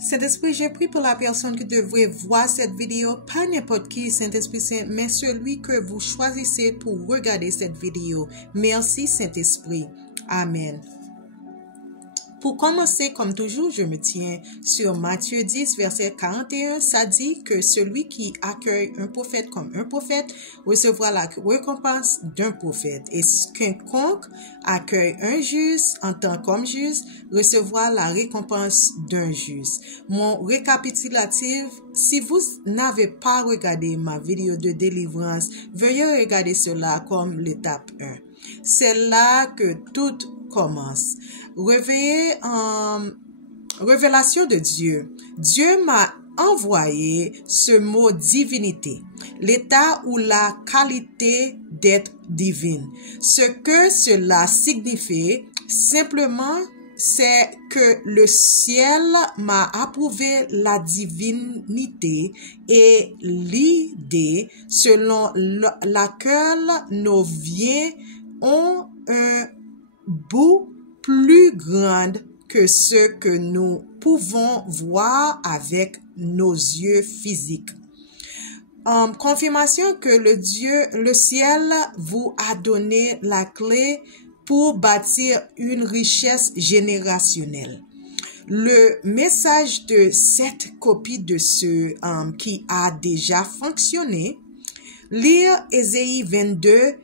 Saint-Esprit, j'ai pris pour la personne qui devrait voir cette vidéo, pas n'importe qui, Saint-Esprit Saint, mais celui que vous choisissez pour regarder cette vidéo. Merci, Saint-Esprit. Amen. Pour commencer, comme toujours, je me tiens sur Matthieu 10, verset 41. Ça dit que celui qui accueille un prophète comme un prophète recevra la récompense d'un prophète. Et quiconque accueille un juge en tant comme juge recevra la récompense d'un juge. Mon récapitulatif, si vous n'avez pas regardé ma vidéo de délivrance, veuillez regarder cela comme l'étape 1. C'est là que tout commence. Révélation de Dieu. Dieu m'a envoyé ce mot divinité, l'état ou la qualité d'être divine. Ce que cela signifie, simplement, c'est que le ciel m'a approuvé la divinité et l'idée selon laquelle nos vies ont un bout plus grand que ce que nous pouvons voir avec nos yeux physiques. Confirmation que le ciel vous a donné la clé pour bâtir une richesse générationnelle. Le message de cette copie de ce qui a déjà fonctionné, lire Ésaïe 22,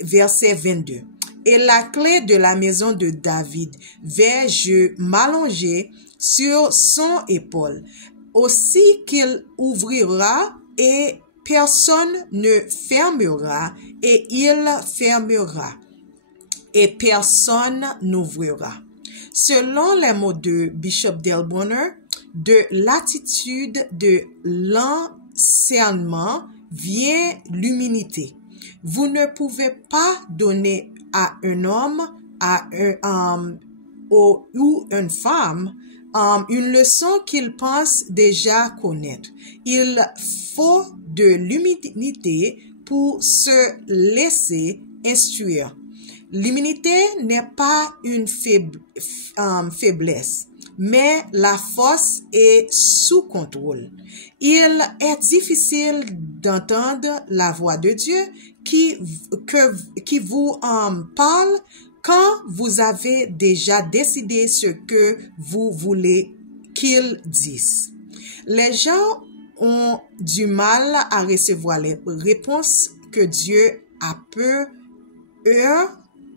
verset 22. Et la clé de la maison de David, vais-je m'allonger sur son épaule, aussi qu'il ouvrira et personne ne fermera, et il fermera, et personne n'ouvrira. Selon les mots de Bishop Dale Bonner, de l'attitude de l'enseignement vient l'humilité. Vous ne pouvez pas donner à un homme, ou une femme, une leçon qu'il pense déjà connaître. Il faut de l'humilité pour se laisser instruire. L'humilité n'est pas une faiblesse, mais la force est sous contrôle. Il est difficile d'entendre la voix de Dieu qui vous parle quand vous avez déjà décidé ce que vous voulez qu'il dise. Les gens ont du mal à recevoir les réponses que Dieu a peur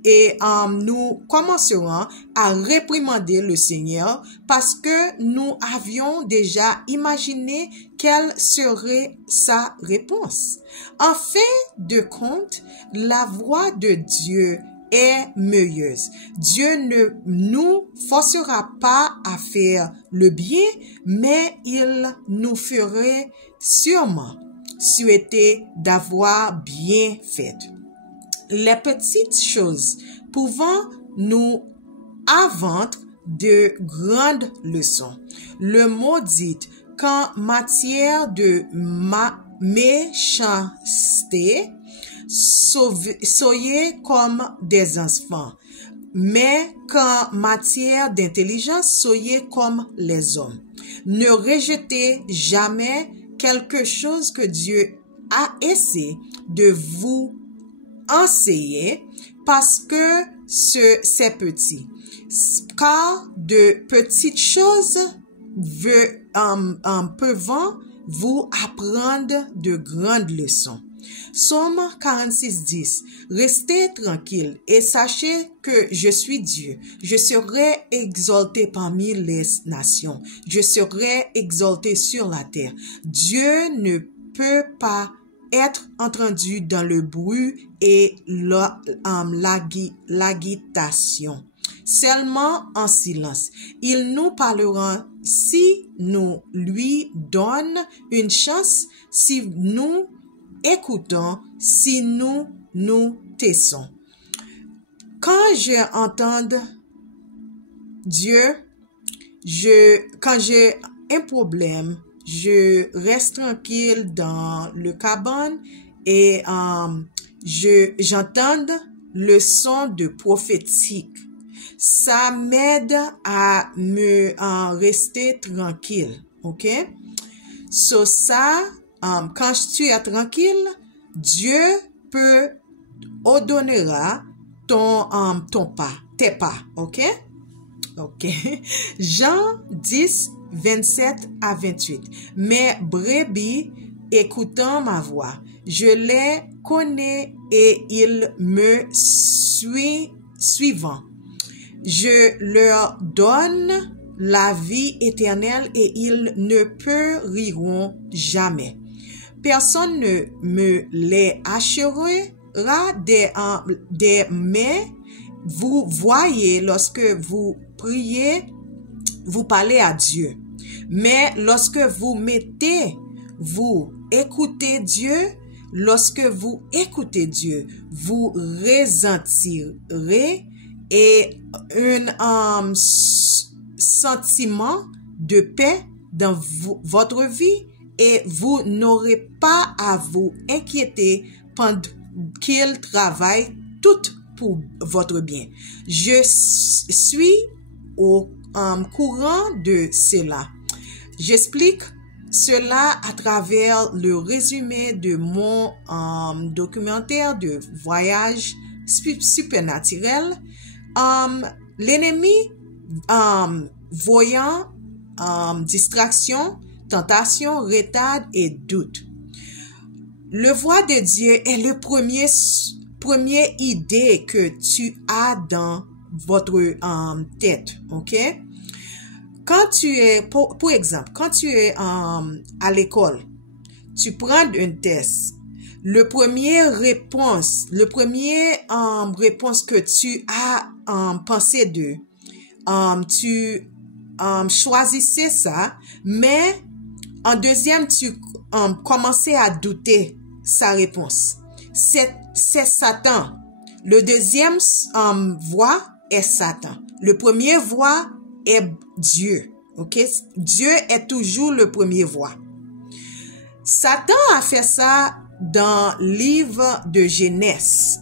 et nous commencerons à réprimander le Seigneur parce que nous avions déjà imaginé quelle serait sa réponse. En fin de compte, la voix de Dieu est meilleure. Dieu ne nous forcera pas à faire le bien, mais il nous ferait sûrement souhaiter d'avoir bien fait. Les petites choses pouvant nous inventer de grandes leçons. Le mot dit qu'en matière de méchanceté, soyez comme des enfants, mais qu'en matière d'intelligence, soyez comme les hommes. Ne rejetez jamais quelque chose que Dieu a essayé de vous enseigner parce que c'est petit. Car de petites choses peuvent vous apprendre de grandes leçons. Psaume 46, 10. Restez tranquille et sachez que je suis Dieu. Je serai exalté parmi les nations. Je serai exalté sur la terre. Dieu ne peut pas être entendu dans le bruit et l'agitation, seulement en silence. Il nous parlera si nous lui donnons une chance, si nous écoutons, si nous nous taisons. Quand j'entends Dieu, quand j'ai un problème, je reste tranquille dans le cabane et j'entends le son de prophétique. Ça m'aide à me rester tranquille, ok? So ça, quand tu es tranquille, Dieu peut ordonnera tes pas, ok? Ok. Jean 10, 27 à 28. Mes brebis écoutant ma voix, je les connais et ils me suivent. Je leur donne la vie éternelle et ils ne périront jamais. Personne ne me les achètera mais vous voyez, lorsque vous priez, vous parlez à Dieu. Mais lorsque vous écoutez Dieu, lorsque vous écoutez Dieu, vous ressentirez un sentiment de paix dans votre vie et vous n'aurez pas à vous inquiéter pendant qu'il travaille tout pour votre bien. Je suis au courant de cela. J'explique cela à travers le résumé de mon documentaire de voyage supernaturel. L'ennemi, voyant distraction, tentation, retard et doute. Le voix de Dieu est le première idée que tu as dans votre tête, ok? Quand tu es, pour exemple, quand tu es à l'école, tu prends un test. Le premier réponse que tu as pensé de, tu choisissais ça, mais en deuxième, tu commençais à douter sa réponse. C'est Satan. Le deuxième voix est Satan. Le premier voix est Dieu. Ok? Dieu est toujours le premier voix. Satan a fait ça dans le livre de Genèse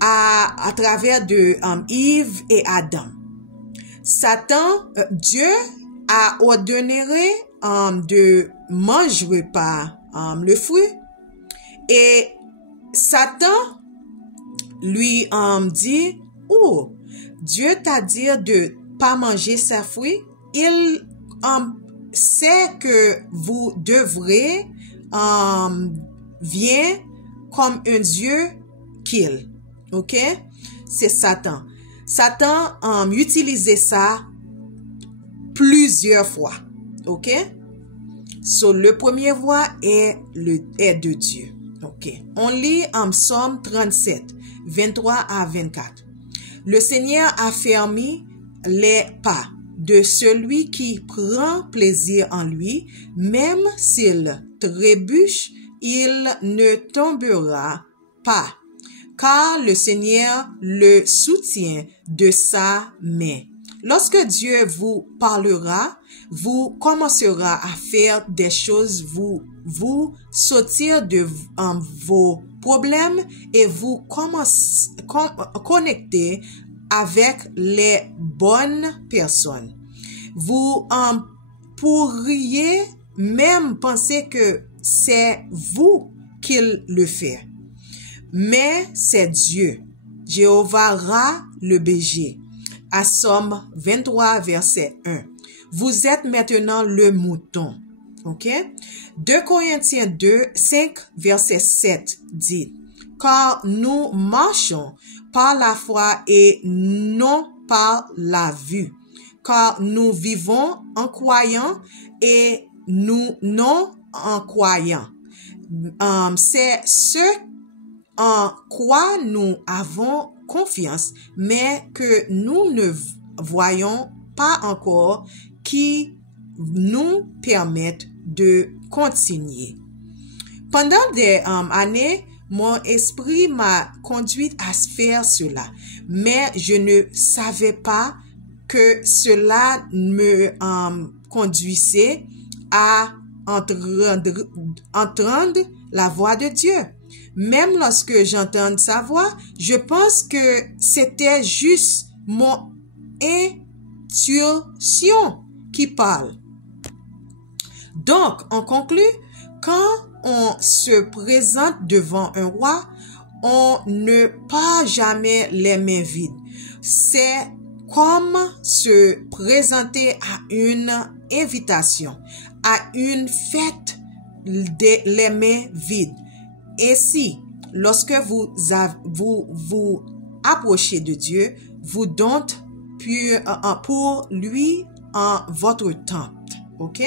à travers de Yves et Adam. Dieu a ordonné de manger pas le fruit et Satan lui dit, oh, Dieu t'a dit de pas manger ce fruit. Il sait que vous devrez vient comme un Dieu qu'il. Ok? C'est Satan. Satan utilisait ça plusieurs fois. Ok? So, le premier voix est de Dieu. Ok. On lit en Psaume 37, 23 à 24. Le Seigneur a fermé les pas de celui qui prend plaisir en lui, même s'il trébuche, il ne tombera pas, car le Seigneur le soutient de sa main. Lorsque Dieu vous parlera, vous commencerez à faire des choses, vous sortir de vos problèmes et vous connecter avec les bonnes personnes. Vous pourriez même penser que c'est vous qui le fait. Mais c'est Dieu, Jéhovah Ra le berger. À Somme 23, verset 1. Vous êtes maintenant le mouton. Ok? 2 Corinthiens 2, 5, verset 7 dit, car nous marchons par la foi et non par la vue. Car nous vivons en croyant et nous non en croyant. C'est ce en quoi nous avons confiance, mais que nous ne voyons pas encore, qui nous permettent de continuer. Pendant des années, mon esprit m'a conduit à faire cela, mais je ne savais pas que cela me conduisait à entendre la voix de Dieu. Même lorsque j'entends sa voix, je pense que c'était juste mon intuition qui parle. Donc, on conclut, quand on se présente devant un roi, on ne part jamais les mains vides. C'est comme se présenter à une invitation, à une fête les mains vides. Ainsi, lorsque vous approchez de Dieu, vous donnez pour lui en votre temple. Ok?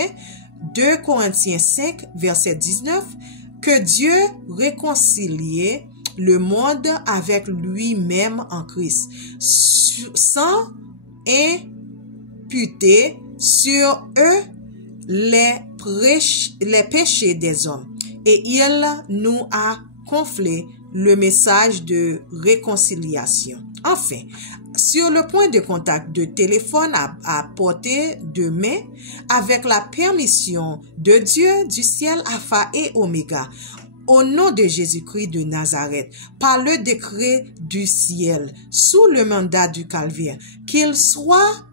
2 Corinthiens 5, verset 19, que Dieu réconcilie le monde avec lui-même en Christ, sans imputer sur eux les péchés des hommes. Et il nous a confié le message de réconciliation. Enfin, sur le point de contact de téléphone à portée de main, avec la permission de Dieu du ciel, Alpha et Oméga, au nom de Jésus-Christ de Nazareth, par le décret du ciel, sous le mandat du calvaire, qu'il soit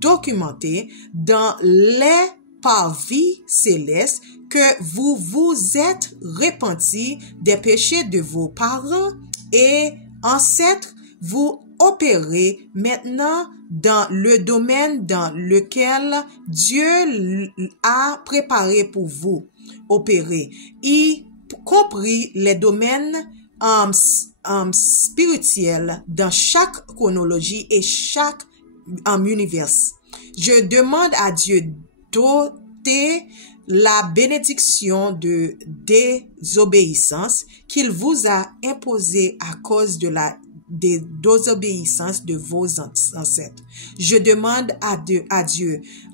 documenté dans les parvis célestes que vous vous êtes repentis des péchés de vos parents et ancêtres, vous opérez maintenant dans le domaine dans lequel Dieu a préparé pour vous opérer, y compris les domaines spirituels dans chaque chronologie et chaque univers. Je demande à Dieu d'ôter la bénédiction de désobéissance qu'il vous a imposée à cause de la désobéissance de vos ancêtres. Je demande à Dieu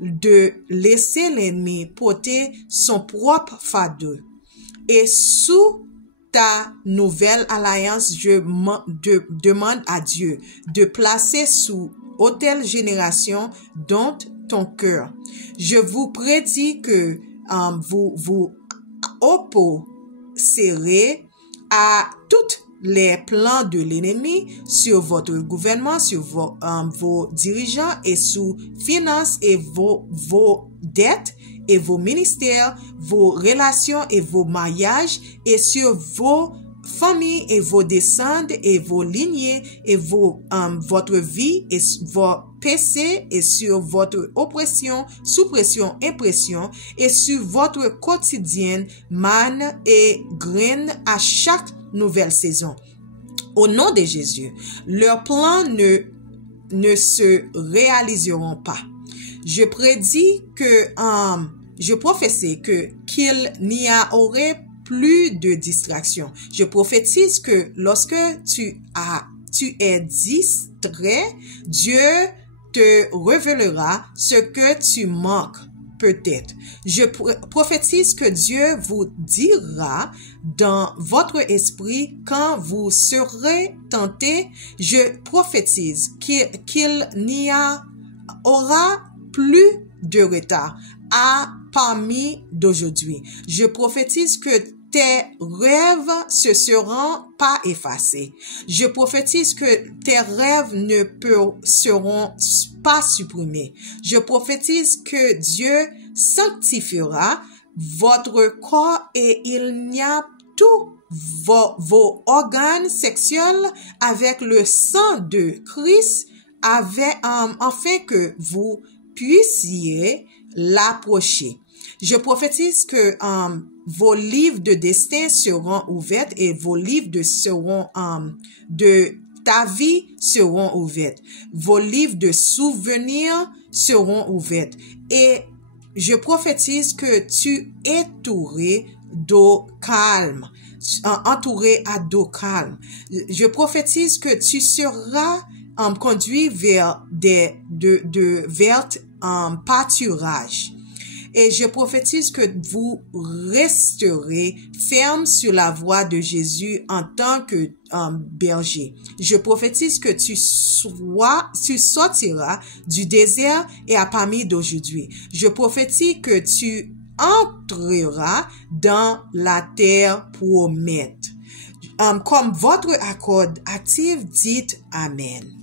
de laisser l'ennemi porter son propre fardeau. Et sous ta nouvelle alliance, je demande à Dieu de placer sous autel génération dont ton cœur. Je vous prédis que vous opposerez à toutes les plans de l'ennemi sur votre gouvernement, sur vos dirigeants et sous finances et vos dettes et vos ministères, vos relations et vos mariages et sur vos familles et vos descendants et vos lignées et votre vie et vos péchés et sur votre oppression, suppression, impression et sur votre quotidienne manne et graine à chaque nouvelle saison. Au nom de Jésus, leurs plans ne se réaliseront pas. Je prédis je prophétise qu'il n'y aurait plus de distraction. Je prophétise que lorsque tu es distrait, Dieu te révélera ce que tu manques peut-être. Je prophétise que Dieu vous dira dans votre esprit quand vous serez tenté. Je prophétise qu'il n'y aura plus de retard parmi d'aujourd'hui. Je prophétise que tes rêves se seront pas effacés. Je prophétise que tes rêves seront pas supprimés. Je prophétise que Dieu sanctifiera votre corps et il n'y a tous vos organes sexuels avec le sang de Christ afin que vous puissiez l'approcher. Je prophétise que vos livres de destin seront ouverts et vos livres de ta vie seront ouverts. Vos livres de souvenirs seront ouverts. Et je prophétise que tu es entouré d'eau calme. Entouré à d'eau calme. Je prophétise que tu seras conduit vers vers pâturage. Et je prophétise que vous resterez ferme sur la voie de Jésus en tant que berger. Je prophétise que tu sortiras du désert et à parmi d'aujourd'hui. Je prophétise que tu entreras dans la terre promise. Comme votre accord actif, dites Amen.